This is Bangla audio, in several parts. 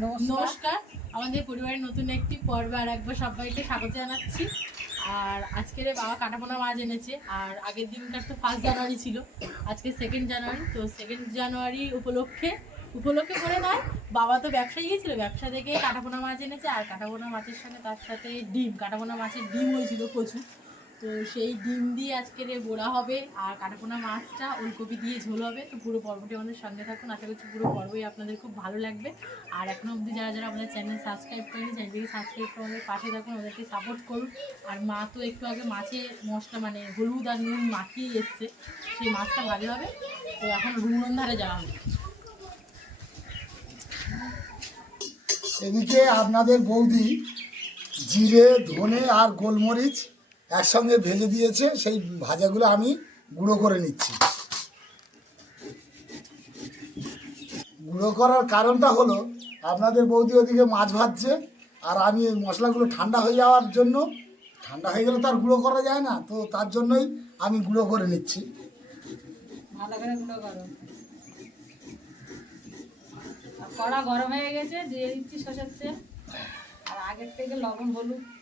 নমস্কার। আমাদের পরিবারের নতুন একটি পর্বে আর একবার সবাইকে স্বাগত জানাচ্ছি। আর আজকের বাবা কাটাপোনা মাছ এনেছে, আর আগের দিনকার তো ফার্স্ট জানুয়ারি ছিল। আজকে সেকেন্ড জানুয়ারি, তো সেকেন্ড জানুয়ারি উপলক্ষে উপলক্ষে করে নয়, বাবা তো ব্যবসায় গিয়েছিল, ব্যবসা থেকে কাটাপোনা মাছ এনেছে, আর কাটাপোনা মাছের সঙ্গে তার সাথে ডিম, কাটাপোনা মাছের ডিম হয়েছিল প্রচুর। তো সেই ডিম দিয়ে আজকের বোড়া হবে আর কাটাপোনা মাছটা, ওলকপি দিয়ে ঝোল হবে। তো পুরো পর্বটি আমাদের সঙ্গে থাকুন। আশা করছি পুরো পর্বই আপনাদের খুব ভালো লাগবে। আর এখনও অবধি যারা যারা আমাদের চ্যানেল সাবস্ক্রাইব করেনি চ্যানেলটিকে সাবস্ক্রাইব করে আমাদের পাশে থাকুন, ওদেরকে সাপোর্ট করুন। আর মা তো একটু আগে মাছে মশলা মানে হলুদ আর নুন মাখিয়ে এসছে। সেই মাছটা ভালো হবে। তো এখন রুমন ধারে যাওয়া হবে। এদিকে আপনাদের বৌদি, জিরে, ধনে আর গোলমরিচ একসঙ্গে ভেজে দিয়েছে, সেই ভাজাগুলো আমি গুঁড়ো করে নিচ্ছি। গুঁড়ো করার কারণটা হলো, আপনাদের বৌদি ওদিকে মাছ ভাজছে, আর আমি মশলাগুলো ঠান্ডা হয়ে যাওয়ার জন্য, ঠান্ডা হয়ে গেলে তো আর গুঁড়ো করা যায় না, তো তার জন্যই আমি গুঁড়ো করে নিচ্ছি। কড়া গরম হয়ে গেছে, দিয়ে দিচ্ছি তেল, আর আগের থেকে লবণ, হলুদ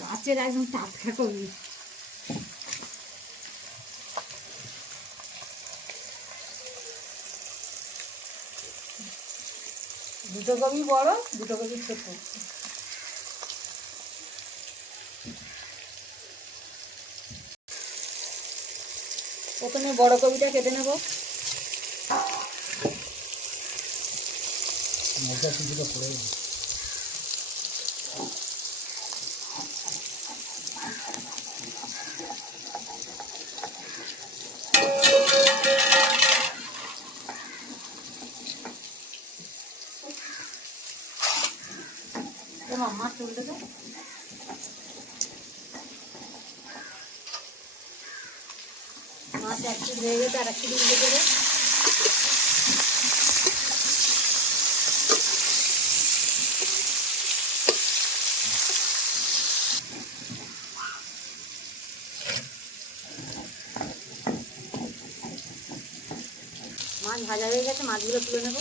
গাছের একদম টাটকা দুটো কবি বড় দুটো কবি ছোট। প্রথমে বড় কবিটা কেটে নেব। মশলা কিছুটা পড়ে গেছে। তোমার মাছ তুলতে দাও মাছ একটু হয়ে গেছে আর একটু দিন দেবে মাছ ভাজা হয়ে গেছে, মাছগুলো তুলে নেব।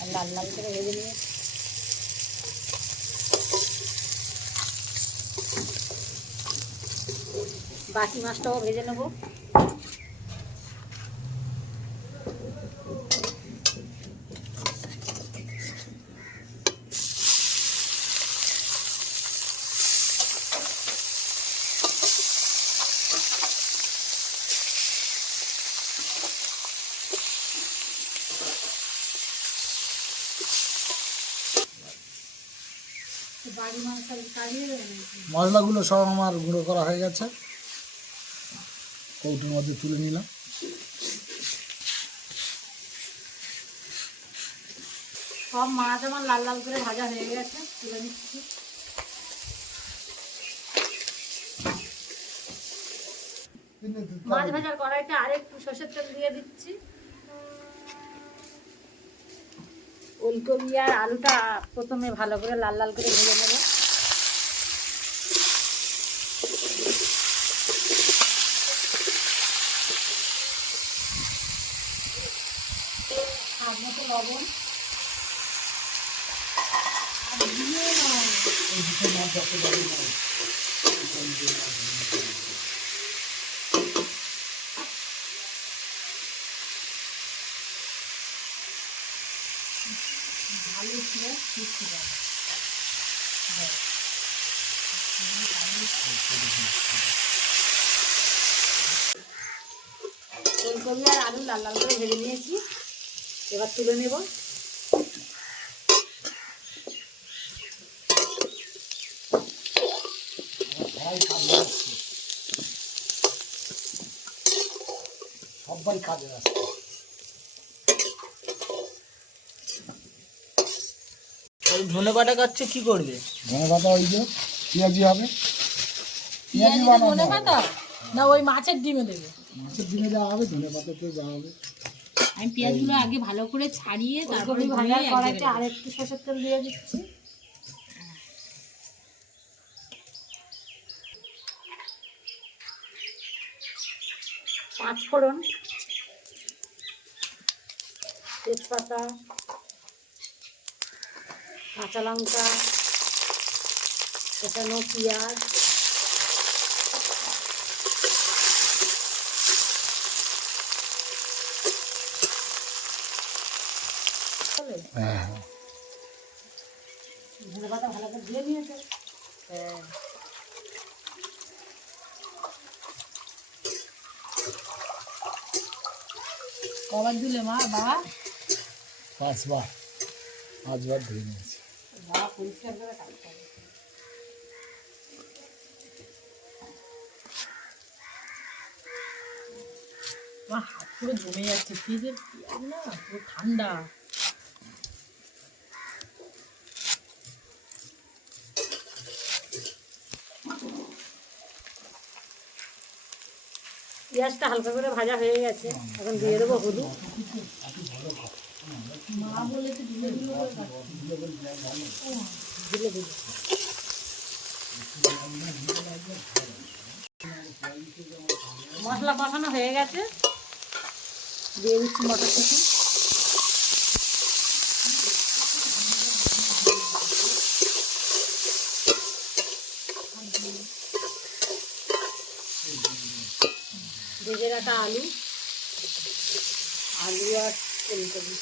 আর লাল লাল করে ভেজে নিয়ে বাকি মাছটাও ভেজে নেব। মশলাগুলো সব আমার গুঁড়ো করা হয়ে গেছে। কৌটোর মধ্যে তুলে নিলাম। সব মাছ আমার লাল লাল করে ভাজা হয়ে গেছে, তুলে নিচ্ছি। মাছ কড়াইতে আরেকটু সর্ষের দিয়ে দিচ্ছি। আর আলুটা প্রথমে ভালো করে লাল লাল করে ভেজে নেব স্বাদ মতো লবণ আর দিয়ে ভালো ছিল ফুলকপি আর আলু লাল লাল করে ভেজে নিয়েছি। এবার তুলে নেব। সবাই কাজে আসছে ধনে পাতা কাটছে কি করবে? ধনে পাতা ওই যে পেঁয়াজি হবে। পেঁয়াজি ধনে পাতা না ওই মাছের ডিমে দেবে। মাছের দিনে যা হবে ধনে পাতাতে যা হবে। আমি পেঁয়াজগুলো আগে ভালো করে ছাড়িয়ে তারপরে ভাজা কড়াইতে আর একটু সরষের তেল দিয়ে দিচ্ছি। পাঁচ ফোড়ন তেজপাতা কাঁচা লঙ্কা কোটানো পেঁয়াজ হ্যাঁ। ধনে পাতা ভালো করে দিয়ে নিয়েছে। হ্যাঁ। কবার দিলে মা বাবা? পাঁচবার পাঁচবার ধুয়ে নিয়েছি। হাত পুরো জমে যাচ্ছে ফ্রিজের না, পুরো ঠান্ডা। পেঁয়াজটা হালকা করে ভাজা হয়ে গেছে, এখন দিয়ে দেবো হলুদ মা বলেছে ধীরে ধীরে করে কাটতে। দিলে দিলে মশলা কষানো হয়ে গেছে। দিয়ে দিচ্ছি মটরশুঁটি। ভেজে রাখা আলু। আলু আর ফুলকপি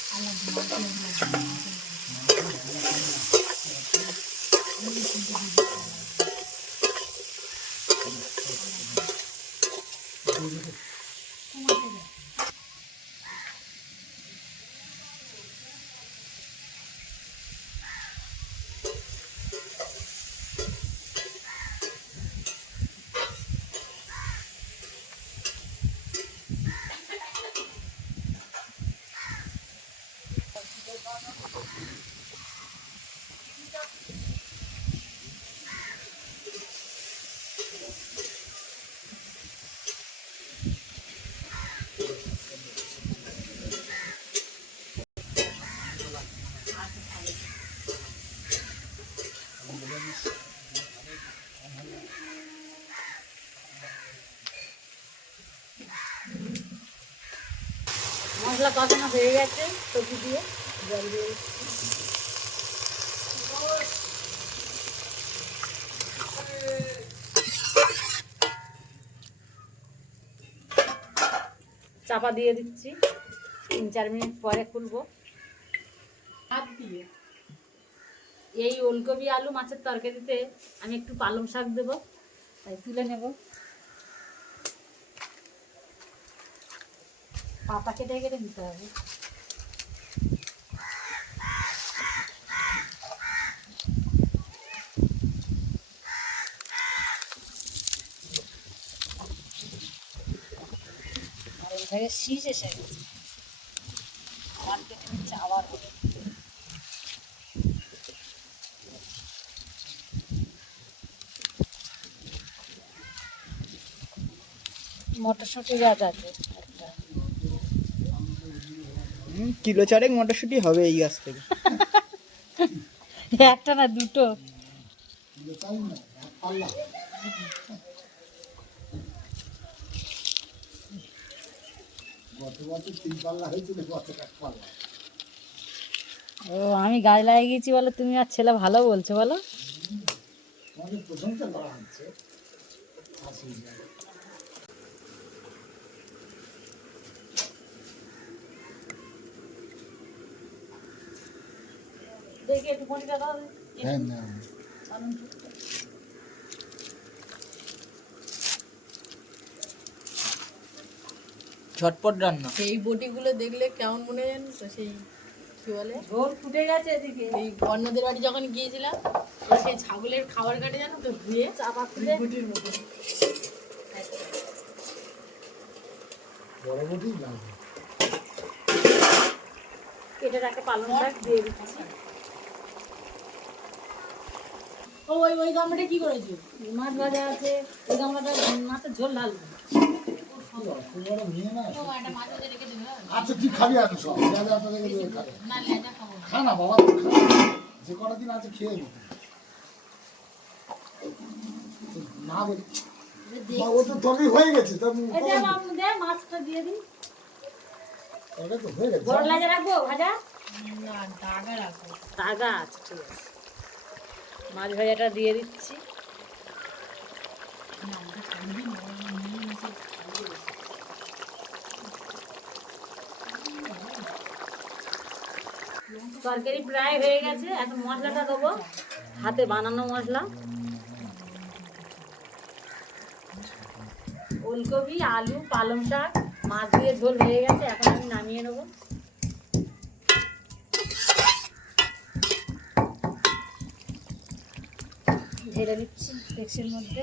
মশলা কষানো হয়ে গেছে সবজি দিয়ে জল দিয়ে চাপা দিয়ে দিচ্ছি তিন চার মিনিট পরে খুলবো। হাত দিয়ে? এই ওলকপি আলু মাছের তরকারিতে আমি একটু পালং শাক দেবো তাই তুলে নেব। পাতা কেটে কেটে দিতে হবে। এখানে শীষ এসে গেছে। আবার কেটে নিচ্ছে আবার মটরশুঁটি গাছ আছে। কিলো চারেক মটরশুঁটি হবে এই গাছ থেকে। একটা না দুটো। ও আমি গাছ লাগিয়ে গেছি বলো তুমি আর ছেলে ভালো বলছো বলো। প্রশংসা করা হচ্ছে আসি দেখি একটু পরিষ্কার দাও হ্যাঁ না ঝটপট রান্না। সেই বটিগুলো দেখলে কেমন মনে জানি তো সেই কি বলে? ঝোল ফুটে গেছে এদিকে। এই অন্যদের বাড়ি যখন গিয়েছিলাম সেই ছাগলের খাবার কাটে জানো তো ধুয়ে চাপা খুলে। গুটির মতো বড় বটি লাগবে কেটে রাখা পালং শাক দিয়ে দিচ্ছি। ও ওই ওই গামলাটা কি করেছ? মাছ ভাজা আছে ওই গামলাটা মাছের ঝোল না রেখে দেবে হ্যাঁ? আচ্ছা তুই খাবি আমি সব। না লেজা খাব। না খা না বাবা যে কটা দিন আছে খেয়ে নিতে না বলি ও তো তবে হয়ে গেছে দে মাছটা দিয়ে দিই ওটা তো হয়ে গেছে। বড় লাজা রাখব ভাজা? না দাগা রাখো তাগা আছে ঠিক আছে। মাছ ভাজাটা দিয়ে দিচ্ছি। তরকারি প্রায় হয়ে গেছে, এখন মশলাটা দেবো। হাতে বানানো মশলা। ওলকপি, আলু, পালং শাক, মাছ দিয়ে ঝোল হয়ে গেছে, এখন আমি নামিয়ে নেব। ঢেলে দিচ্ছি ডেক্সির মধ্যে।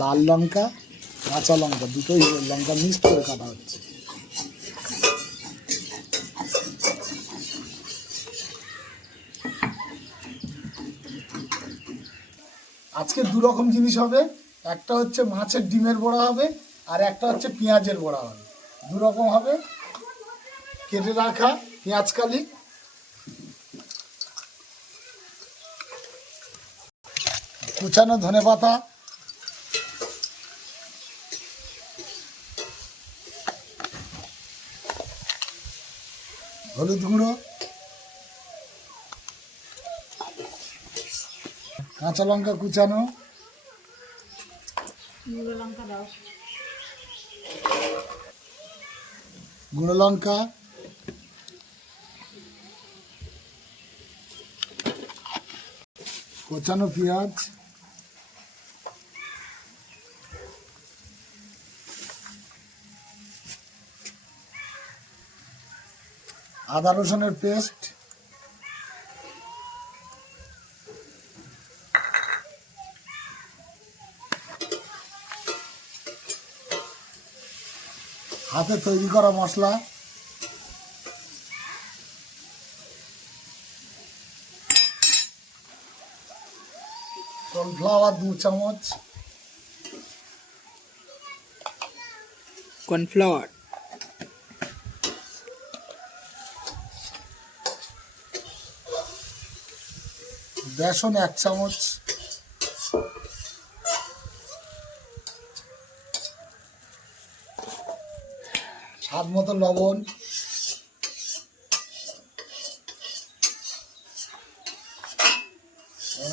লাল লঙ্কা, কাঁচা লঙ্কা, দুটোই লঙ্কা মিক্সড করে কাটা হচ্ছে। আজকে দু রকম জিনিস হবে। একটা হচ্ছে মাছের ডিমের বড়া হবে, আর একটা হচ্ছে পেঁয়াজের বড়া হবে। দু রকম হবে। কেটে রাখা পেঁয়াজ কুচানো ধনে পাতা। হলুদ গুঁড়ো। কাঁচা লঙ্কা কুচানো। গুঁড়ো লঙ্কা কোচানো পেঁয়াজ। আদা রসুনের পেস্ট। হাতে তৈরি করা মশলা। কর্নফ্লাওয়ার দু চামচ। কর্নফ্লাওয়ার। বেসন এক চামচ। স্বাদ মতো লবণ।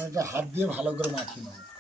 এটা হাত দিয়ে ভালো করে মাখিয়ে নেব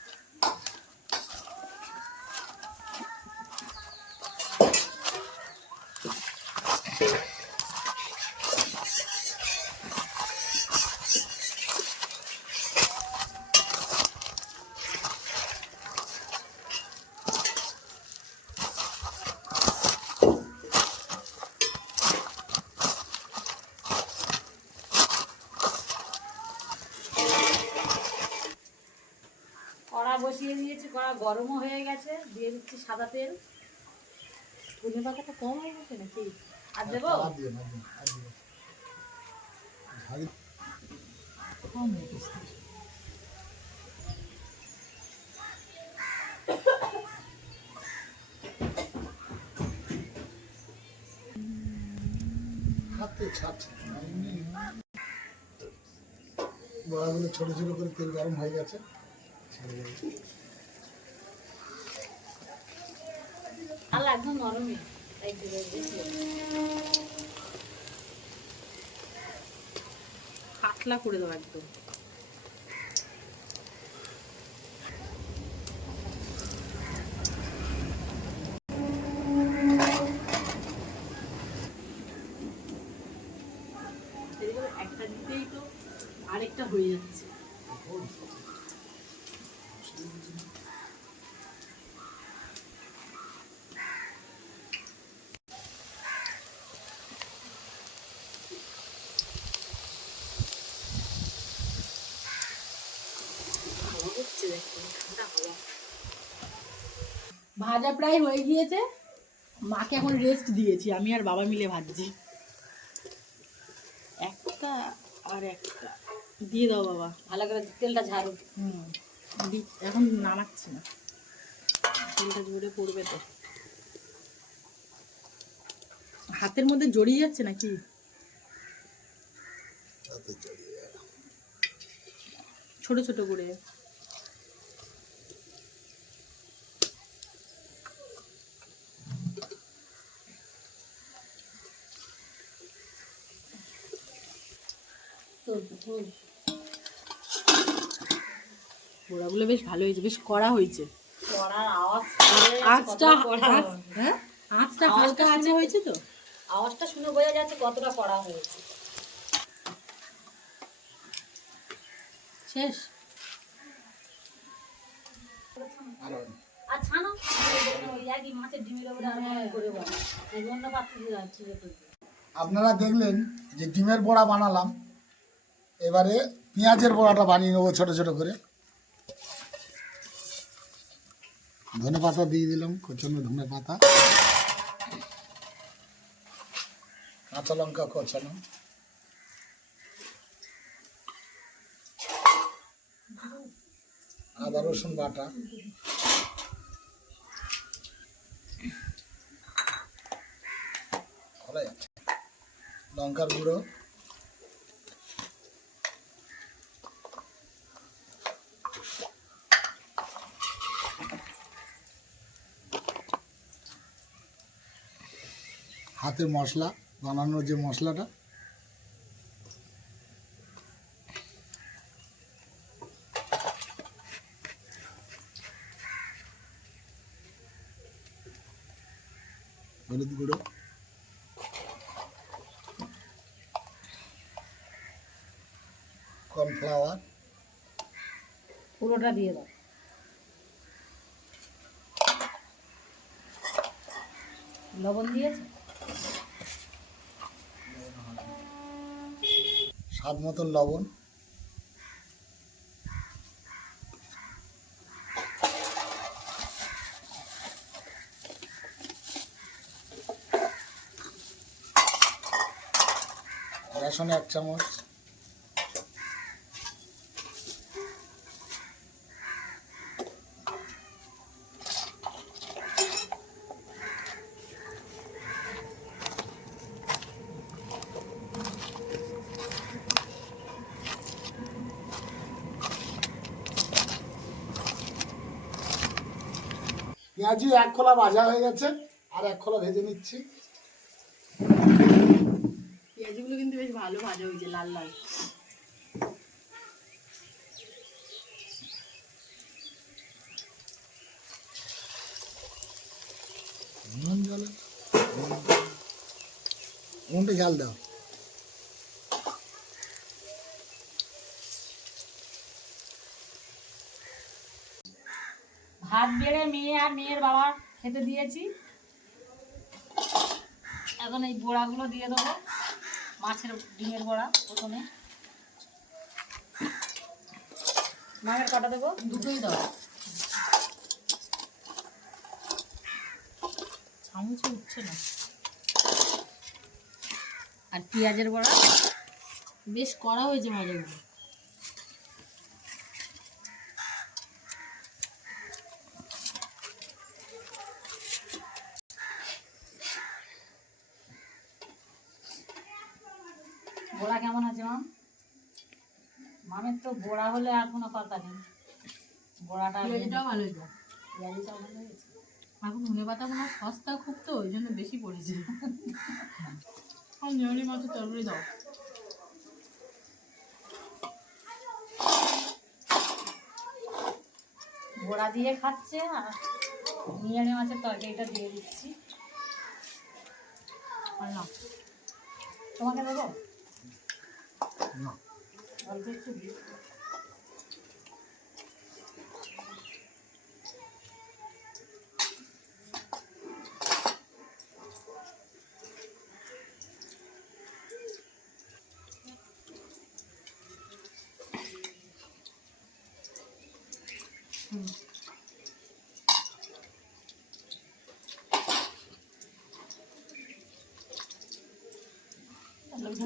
কড়া বসিয়ে দিয়েছি কড়া গরমও হয়ে গেছে দিয়ে দিচ্ছি সাদা তেল ধনে পাতাটা বড়াগুলো ছোট ছোট করে তেল গরম হয়ে গেছে। আর একদম নরমই পাতলা করে দেবো একদম। একটা দিতেই তো আরেকটা হয়ে যাচ্ছে। ভাজা প্রায় হয়ে গিয়েছে। মাকে এখন রেস্ট দিয়েছি আমি আর বাবা মিলে ভাজছি একটা আর একটা। দিয়ে দাও বাবা। ভালো করে তেলটা ঝাড়ু। হুম। এখন নামাচ্ছি না। তেলটা জোরে পড়বে তো। হাতের মধ্যে জড়িয়ে যাচ্ছে নাকি? ছোট ছোট করে। বেশ ভালো হয়েছে বেশ কড়া হয়েছে। আঁচটা আঁচ- হ্যাঁ? আঁচটা হালকা আছে শুনে- হয়েছে তো? আওয়াজটা শুনে বোঝা যাচ্ছে কতটা কড়া হয়েছে। শেষ? আর আর ছানো? ওই একই মাছের ডিমের ওপরে আর করে বলে অন্য পাত্র আপনারা দেখলেন যে ডিমের বড়া বানালাম। এবারে পেঁয়াজের বড়াটা বানিয়ে নেব ছোটো ছোটো করে। ধনে পাতা দিয়ে দিলাম কোচানো ধনে পাতা। কাঁচা লঙ্কা কচানো আদা, রসুন বাটা। লঙ্কার গুঁড়ো। হাতের মশলা বানানোর যে মশলাটা। হলুদ গুঁড়ো। কর্নফ্লাওয়ার। পুরোটা দিয়ে দাও। লবণ দিয়েছে? স্বাদ মতন লবণ। বেসন এক চামচ। পেঁয়াজি এক খোলা ভাজা হয়ে গেছে। আর এক খোলা ভেজে নিচ্ছি। পেঁয়াজগুলো কিন্তু বেশ ভালো ভাজা হয়েছে লাল লাল। নুন জলে। নুনটা জাল দাও ভাত বেড়ে মেয়ে আর মেয়ের বাবা খেতে দিয়েছি। এখন এই বড়াগুলো দিয়ে দেবো, মাছের ডিমের বড়া প্রথমে। মাছের কটা দেবো, দুটোই দাও চামচে উঠছে না। আর পেঁয়াজের বড়া, বেশ কড়া হয়েছে ভাজাগুলো বড়া কেমন আছে মাম বড়া হলে আর কোনো কথা নেই। বড়াটা পেঁয়াজটাও ভালো হয়েছে। পেঁয়াজিটাও ভালো হয়েছে। এখন ধনে পাতা মনে হয় সস্তা খুব তো ওই জন্য বেশি পড়েছে। আর নিয়লি মাছের তরকারি দাও। বড়া দিয়ে খাচ্ছে আর নিয়াড়ে মাছের তরকারিটা দিয়ে দিচ্ছি। আর না। তোমাকে দেবো? অল্প একটু। তো।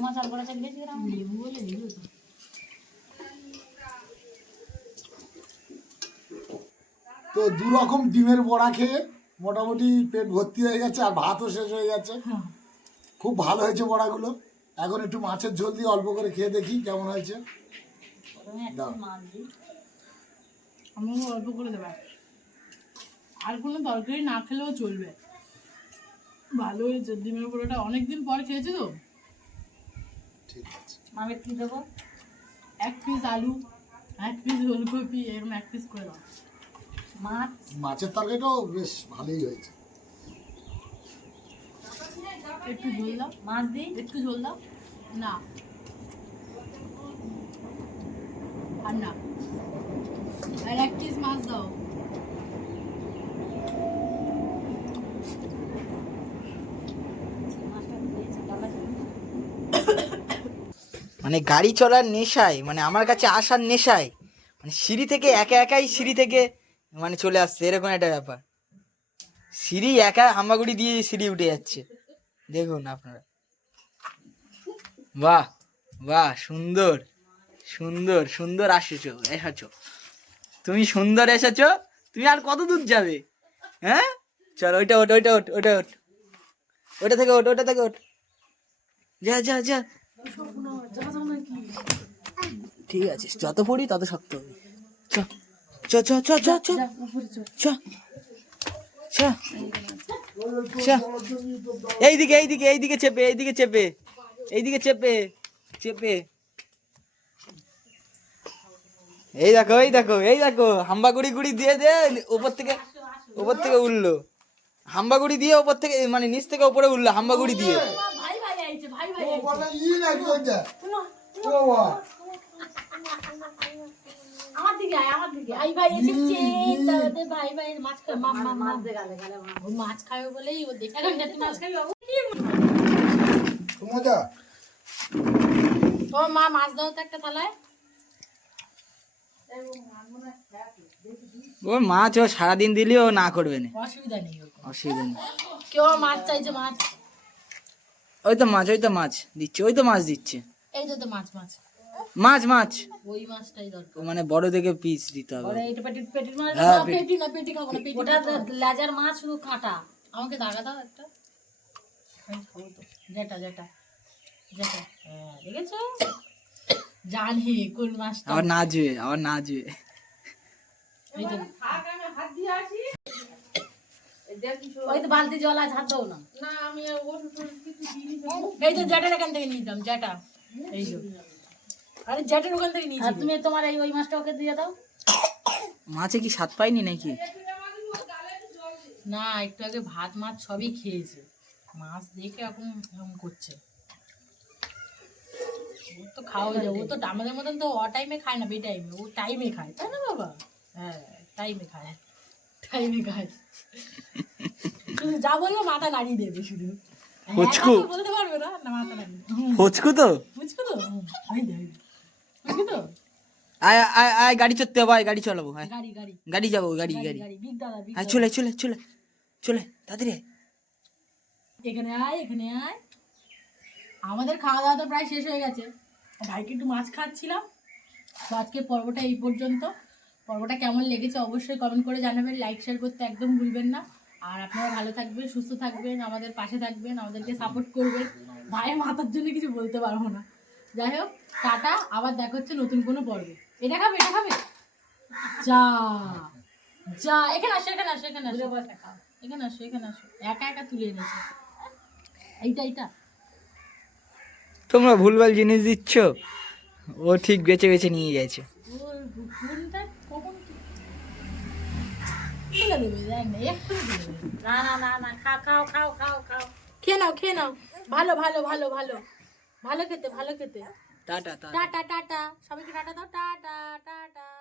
তো দু রকম ডিমের বড়া খেয়ে মোটামুটি পেট ভর্তি হয়ে গেছে আর ভাতও শেষ হয়ে গেছে। খুব ভালো হয়েছে বড়াগুলো। এখন একটু মাছের ঝোল দিয়ে অল্প করে খেয়ে দেখি কেমন হয়েছে। আমাকে অল্প করে দেবে। আর কোনো তরকারি না খেলেও চলবে। ভালো হয়েছে। ডিমের পুরোটা অনেকদিন পর খেয়েছি তো। ঠিক আছে কি দেবো? এক পিস আলু এক পিস ওলকপি এরকম এক পিস করে দাও। মাছ? মাছের তরকারিটাও বেশ ভালোই হয়েছে। একটু ঝোল দাও। মাছ দিই? একটু ঝোল দাও? না। আর না। আর এক পিস মাছ দাও মাছটা দিয়েছি ডালা ছিল। মানে গাড়ি চলার নেশায় মানে আমার কাছে আসার নেশায় মানে সিঁড়ি থেকে একা একাই সিঁড়ি থেকে মানে চলে আসছে, এরকম একটা ব্যাপার। সিঁড়ি একা হামাগুড়ি দিয়ে সিঁড়ি উঠে যাচ্ছে। দেখুন আপনারা। বাহ বাহ, সুন্দর সুন্দর সুন্দর আসেছো, এসেছ। তুমি সুন্দর এসেছ, তুমি আর কত দূর যাবে? হ্যাঁ? চল, ওইটা ওট ওইটা ওট ওইটা ওট থেকে ওট ওটা থেকে ওট যা যা যা। ঠিক আছে, যত পড়ি তত শক্ত হবে। চ চ চ চ চ চ এইদিকে এইদিকে এইদিকে চেপে এইদিকে চেপে এইদিকে চেপে চেপে। এই দেখো এই দেখো এই দেখো, হাম্বাগুড়ি গুড়ি দিয়ে দে, উপর থেকে উপর থেকে উঠল হাম্বা গুড়ি দিয়ে উপর থেকে মানে নিচ থেকে উপরে উঠল হাম্বা গুড়ি দিয়ে। ও বলে ই নাকি ওইটা ও বাবা। আমার দিকে আয় আমার দিকে আই ভাই এসেছে দাদা ভাই ভাই মাছ মা মা মাছ দে গালে গালে ও মাছ খাবে বলেই ও দেখে এখন তুই মাছ খাবি বাবু? খুব মজা ও মা মাছ দাও তো একটা থালায়। ও মাছ ও সারাদিন দিলেও না করবে না। অসুবিধা নেই অসুবিধা নেই। কেউ মাছ চাইছে মাছ। ওই তো মাছ ওই তো মাছ দিচ্ছে ওই তো মাছ দিচ্ছে। এই তো তো মাছ মাছ। মাছ মাছ। ওই মাছটাই দরকার। মানে বড় দেখে পিস দিতে হবে। ওরে এইটা পেটির পেটির মাছ হ্যাঁ, না, পেটি। পেটি না পেটি খাব না পেটি ওটা লেজার মাছ শুধু কাঁটা। আমাকে দাগা দাও একটা। আমি খাব তো। যেটা যেটা যেটা। হ্যাঁ দেখেছ? জানি কোন মাছটা। আবার নাচবে আবার নাচবে এই তো। ওই তো বালতি জল আছে হাত দাও না। না আমি এই তো জ্যাটার এখান থেকে নিয়েছিলাম জ্যাটা এই তো আরে জ্যাটার ওখান থেকে নিয়েছি তুমি তোমার এই ওই মাছটা ওকে দিয়ে দাও। মাছে কি স্বাদ পাইনি নাকি? না একটু আগে ভাত মাছ সবই খেয়েছে। মাছ দেখে এখন এরকম করছে। ও তো খাওয়া যায় ও তো আমাদের মতন তো অ টাইমে খায় না বে টাইমে ও টাইমে খায়। তাই না বাবা? হ্যাঁ টাইমে খায়। টাইমে খায় শুধু যা বলব মাথা নাড়িয়ে দেবে শুধু। হ্যাঁ, ফুচকু। বলতে পারবে না না মাথা নাড়িয়ে। ফুচকু তো? বুঝছ তো। বুঝলি তো? আয় আয় আয় গাড়ি চড়তে হবে গাড়ি চালাবো আয় গাড়ি গাড়ি। গাড়ি যাব গাড়ি গাড়ি আয় চলে চলে চলে চলে তাড়াতাড়ি এখানে আয় এখানে আয়। আমাদের খাওয়া দাওয়া তো প্রায় শেষ হয়ে গেছে। ভাইকে একটু মাছ খাচ্ছিলাম। তো আজকে পর্বটা এই পর্যন্ত। পর্বটা কেমন লেগেছে অবশ্যই কমেন্ট করে জানাবেন লাইক শেয়ার করতে একদম ভুলবেন না। আর আপনারা ভালো থাকবেন, সুস্থ থাকবেন, আমাদের পাশে থাকবেন, আমাদেরকে সাপোর্ট করবেন। ভাইয়ের মাথার জন্য কিছু বলতে পারব না। যাই হোক, টাটা, আবার দেখা হচ্ছে নতুন কোনো পর্বে। এটা খাবে এটা খাবে? যা যা, এখানে আসো এখানে আসো এখানে আসো। এখানে আসো এখানে আসো। একা একা তুলে এনেছে। এইটা এইটা। তোমরা ভুলভাল জিনিস দিচ্ছ, ও ঠিক বেছে বেছে নিয়ে গেছে। দেবে না না না না না খাও খাও খাও খাও খাও খেয়ে নাও খেয়ে নাও ভালো ভালো ভালো ভালো ভালো খেতে ভালো খেতে টাটা টাটা টাটা টাটা সবাইকে টাটা দাও টাটা টাটা